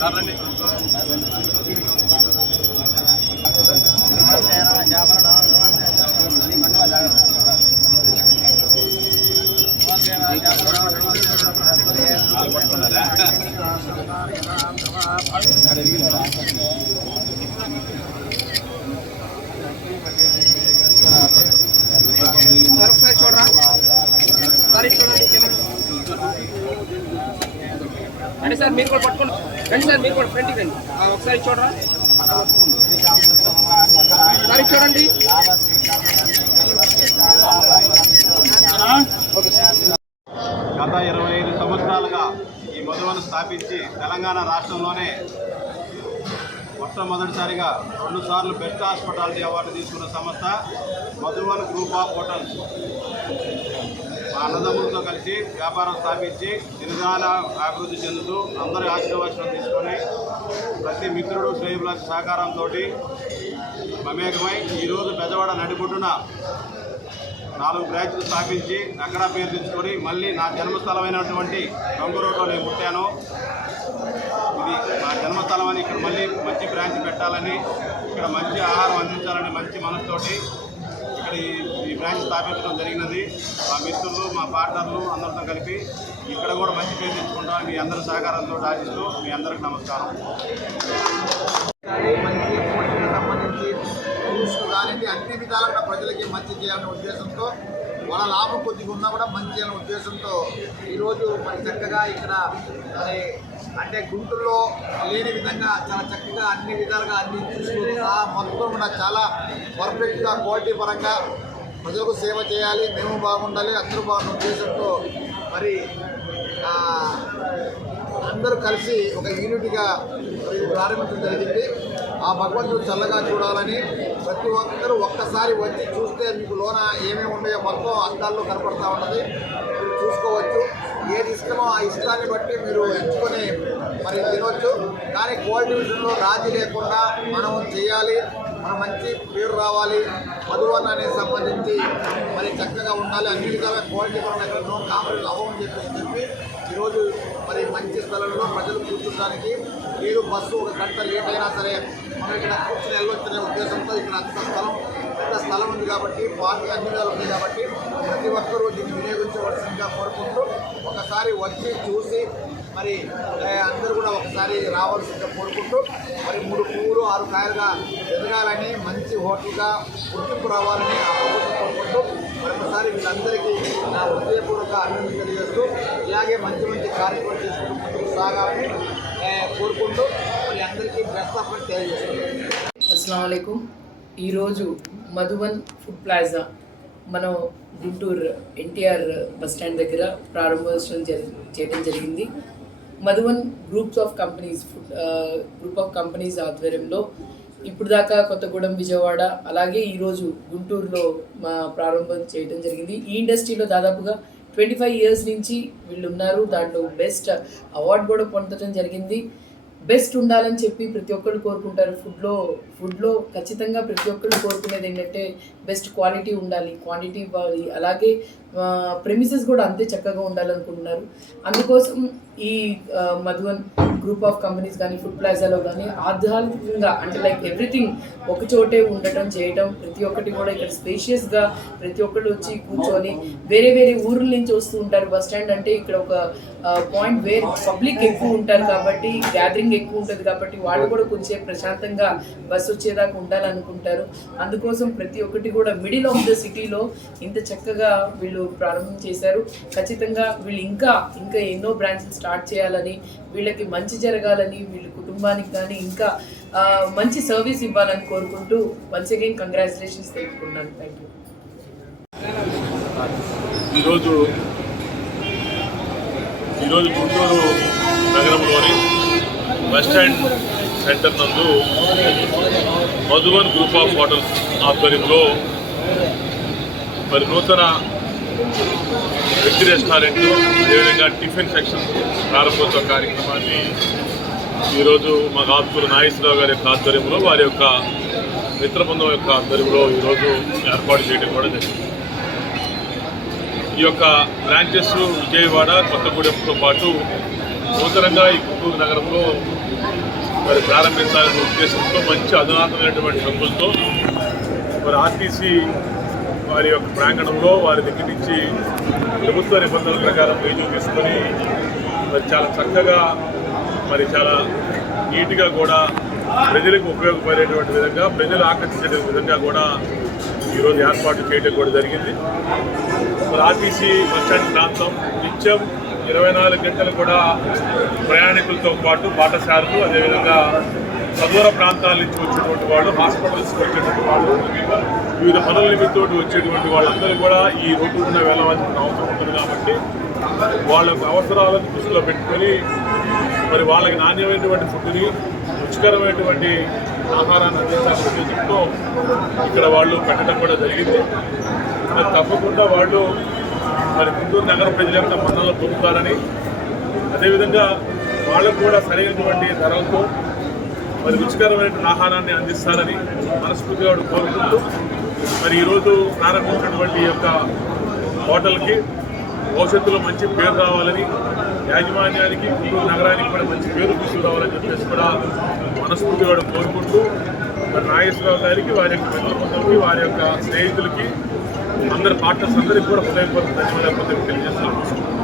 Sir రండి. రండి sir మీరు కూడా పట్టుకోండి. రండి సార్ మీరు కూడా ఫ్రంట్కి రండి. ఒకసారి చూడరా? ఒకసారి చూడండి. గత ఇరవై ఐదు సంవత్సరాలుగా ఈ మధువను స్థాపించి తెలంగాణ రాష్ట్రంలోనే మొట్టమొదటిసారిగా రెండుసార్లు బెస్ట్ హాస్పిటాలిటీ అవార్డు తీసుకున్న సంస్థ మధువన్ గ్రూప్ ఆఫ్ హోటల్స్. మా అన్నదమ్ములతో కలిసి వ్యాపారం స్థాపించి దినదాల అభివృద్ధి చెందుతూ అందరి ఆశీర్వచనం తీసుకొని ప్రతి మిత్రుడు స్నేహితుల సహకారంతో మమేకమై ఈరోజు పెద్దవాడ నడిబొడ్డున నాలుగు బ్రాంచ్లు స్థాపించి అక్కడ పేరు తెచ్చుకొని మళ్ళీ నా జన్మస్థలమైనటువంటి గంగురోడ్లో నేను పుట్టాను. ఇది నా జన్మస్థలం అని ఇక్కడ మళ్ళీ మంచి బ్రాంచ్ పెట్టాలని ఇక్కడ మంచి ఆహారం అందించాలని మంచి మనసుతోటి ఇక్కడ ఈ బ్రాంచ్ స్థాపించడం జరిగినది. మా మిత్రులు మా పార్ట్నర్లు అందరితో కలిపి ఇక్కడ కూడా మంచి పేరు తెచ్చుకుంటామని మీ అందరి సహకారంతో ఆశిస్తూ మీ అందరికి నమస్కారం. సంబంధించి రూల్స్ అన్ని విధాలుగా ప్రజలకి మంచి చేయాలనే ఉద్దేశంతో వాళ్ళ లాభం కొద్దిగా ఉన్నా కూడా మంచి చేయాలనే ఉద్దేశంతో ఈరోజు మరి చక్కగా ఇక్కడ మరి అంటే గుంటూరులో లేని విధంగా చాలా చక్కగా అన్ని విధాలుగా అన్ని చూసుకుంటూ మొత్తం కూడా చాలా పర్ఫెక్ట్గా క్వాలిటీ పరంగా ప్రజలకు సేవ చేయాలి మేము బాగుండాలి అందరూ బాగున్న ఉద్దేశంతో మరి అందరూ కలిసి ఒక యూనిట్గా ప్రారంభించడం జరిగింది. ఆ భగవంతుడు చల్లగా చూడాలని ప్రతి ఒక్కరూ ఒక్కసారి వచ్చి చూస్తే మీకు లోన ఏమేమి ఉన్నాయో మొత్తం అద్దాల్లో కనపడతా ఉంటుంది. మీరు చూసుకోవచ్చు. ఏది ఇష్టమో ఆ ఇష్టాన్ని బట్టి మీరు ఎంచుకొని మరి తినవచ్చు కానీ కోల్డ్ విషయంలో రాజీ లేకుండా మనం చేయాలి. మన మంచి పేరు రావాలి. మధువన్ అనేది సంబంధించి మరి చక్కగా ఉండాలి. అన్ని విధాలుగా క్వాలిటీ పరంగా ఎక్కడో కాంప్రమైజ్ అవ్వమని చెప్పేసి చెప్పి ఈరోజు మరి మంచి స్థలంలో ప్రజలు కూర్చోడానికి లేదు బస్సు ఒక గంట లేట్ అయినా సరే మనం ఇక్కడ కూర్చుని వెళ్ళొచ్చనే ఉద్దేశంతో ఇక్కడ అంత స్థలం పెద్ద స్థలం ఉంది కాబట్టి పార్టీ అన్ని విధాలు ఉంది కాబట్టి ప్రతి ఒక్కరూ దీన్ని వినియోగించవలసిందిగా కోరుకుంటూ ఒకసారి వచ్చి చూసి మరి అందరు అందరూ కూడా ఒకసారి రావాల్సిందిగా కోరుకుంటూ మరి మూడు పువ్వులు ఆరు కాయలుగా ఎదగాలని మంచి హోటల్గా గుర్తింపు రావాలని కోరుకుంటూ మరొకసారి వీళ్ళందరికీ నా హృదయపూర్వక అభినందన తెలియజేస్తూ ఇలాగే మంచి మంచి కార్యక్రమాలు చేసుకుంటూ ముందుకు సాగాలని కోరుకుంటూ మరి అందరికీ బెస్ట్ ఆఫ్ తెలియజేస్తున్నాను. అస్సలం ఈరోజు మధువన్ ఫుడ్ ప్లాజా మనం గుంటూరు ఎన్టీఆర్ బస్ స్టాండ్ దగ్గర ప్రారంభోత్సవం జరి చేయడం జరిగింది. Madhuvan groups of companies food group of companies ఆధ్వర్యంలో ఇప్పుడు దాకా కొత్తగూడెం విజయవాడ అలాగే ఈరోజు గుంటూరులో మా ప్రారంభం చేయడం జరిగింది. ఈ ఇండస్ట్రీలో దాదాపుగా ట్వంటీ ఫైవ్ ఇయర్స్ నుంచి వీళ్ళు ఉన్నారు. దాంట్లో బెస్ట్ అవార్డు కూడా పొందడం జరిగింది. బెస్ట్ ఉండాలని చెప్పి ప్రతి ఒక్కరు కోరుకుంటారు. ఫుడ్లో ఫుడ్లో ఖచ్చితంగా ప్రతి ఒక్కరు కోరుకునేది ఏంటంటే బెస్ట్ క్వాలిటీ ఉండాలి. క్వాంటిటీ ఇవ్వాలి. అలాగే ప్రెమిసెస్ కూడా అంతే చక్కగా ఉండాలనుకుంటున్నారు. అందుకోసం ఈ మధువన్ గ్రూప్ ఆఫ్ కంపెనీస్ కానీ ఫుడ్ ప్లాజాలో కానీ ఆధ్యాత్మికంగా అంటే లైక్ ఎవ్రీథింగ్ ఒక చోటే ఉండటం చేయటం ప్రతి ఒక్కటి కూడా ఇక్కడ స్పేషియస్గా ప్రతి ఒక్కరు వచ్చి కూర్చొని వేరే వేరే ఊర్ల నుంచి వస్తూ ఉంటారు. బస్ స్టాండ్ అంటే ఇక్కడ ఒక పాయింట్ వేర్ పబ్లిక్ ఎక్కువ ఉంటారు కాబట్టి గ్యాదరింగ్ ఎక్కువ ఉంటుంది కాబట్టి వాళ్ళు కూడా కొంచెం ప్రశాంతంగా బస్సు వచ్చేదాకా ఉండాలనుకుంటారు. అందుకోసం ప్రతి ఒక్కటి కూడా మిడిల్ ఆఫ్ ద సిటీలో ఇంత చక్కగా వీళ్ళు ప్రారంభం చేశారు. ఖచ్చితంగా వీళ్ళు ఇంకా ఇంకా ఎన్నో బ్రాంచ్లు స్టార్ట్ చేయాలని వీళ్ళకి మంచి జరగాలని వీళ్ళ కుటుంబానికి కానీ ఇంకా మంచి సర్వీస్ ఇవ్వాలని కోరుకుంటూ వన్స్ అగైన్ కంగ్రాచులేషన్స్ తెలుపుకున్నాను. థ్యాంక్ యూ ఈరోజు ఈరోజు గుంటూరు నగరంలోని బస్టాండ్ సెంటర్ నందు మధువన్ గ్రూప్ ఆఫ్ హోటల్స్ ఆధ్వర్యంలో మరి నూతన వెజ్ రెస్టారెంట్ అదేవిధంగా టిఫిన్ సెక్షన్ ప్రారంభోత్సవ కార్యక్రమాన్ని ఈరోజు మా ఆత్మూరు నాగేశ్వరరావు గారి యొక్క ఆధ్వర్యంలో వారి యొక్క మిత్రబృందం యొక్క ఆధ్వర్యంలో ఈరోజు ఏర్పాటు చేయడం కూడా జరిగింది. ఈ యొక్క బ్రాంచెస్ విజయవాడ కొత్తగూడెంతో పాటు నూతనంగా ఈ గుంటూరు నగరంలో మరి ప్రారంభించాలనే ఉద్దేశంతో మంచి అధునాతమైనటువంటి హక్కులతో మరి ఆర్టీసీ వారి యొక్క ప్రాంగణంలో వారి దగ్గర నుంచి ప్రభుత్వ నిబంధనల ప్రకారం వేజులు తీసుకొని మరి చాలా చక్కగా మరి చాలా నీట్గా కూడా ప్రజలకు ఉపయోగపడేటువంటి విధంగా ప్రజలు ఆకర్షించే విధంగా కూడా ఈరోజు ఏర్పాటు చేయడం కూడా జరిగింది. మరి ఆర్టీసీ బస్టాండ్ ప్రాంతం నిత్యం ఇరవై నాలుగు గంటలు కూడా ప్రయాణికులతో పాటు పాఠశాలలు అదేవిధంగా సదూర ప్రాంతాల నుంచి వచ్చేటువంటి వాళ్ళు హాస్పిటల్స్కి వచ్చేటువంటి వాళ్ళు వివిధ పనుల నిమిత్తం వచ్చేటువంటి వాళ్ళందరూ కూడా ఈ రోడ్డు గుండా వెళ్ళవలసిన అవసరం ఉంటుంది కాబట్టి వాళ్ళ అవసరాలను దృష్టిలో పెట్టుకొని మరి వాళ్ళకి నాణ్యమైనటువంటి ఫుడ్ని రుచికరమైనటువంటి ఆహారాన్ని అందించాలని ఉద్దేశంతో ఇక్కడ వాళ్ళు పెట్టడం కూడా జరిగింది. మరి తప్పకుండా వాళ్ళు మరి గుంటూరు నగర ప్రజలంతా యొక్క పొందుతారని అదేవిధంగా వాళ్ళకు కూడా సరైనటువంటి ధరలతో మరి రుచికరమైన ఆహారాన్ని అందిస్తారని మనస్ఫూర్తిగా కోరుకుంటూ మరి ఈరోజు ప్రారంభించినటువంటి ఈ యొక్క హోటల్కి భవిష్యత్తులో మంచి పేరు రావాలని యాజమాన్యానికి గుంటూరు నగరానికి కూడా మంచి పేరు తీసుకురావాలని చెప్పేసి కూడా మనస్ఫూర్తిగా కోరుకుంటూ మరి నాగేశ్వరరావు గారికి వారి యొక్క మిత్రబృందంకి వారి యొక్క స్నేహితులకి అందరి పార్ట్నర్స్ అందరికీ కూడా హృదయపూర్వక ధన్యవాదాలు తెలియజేస్తాను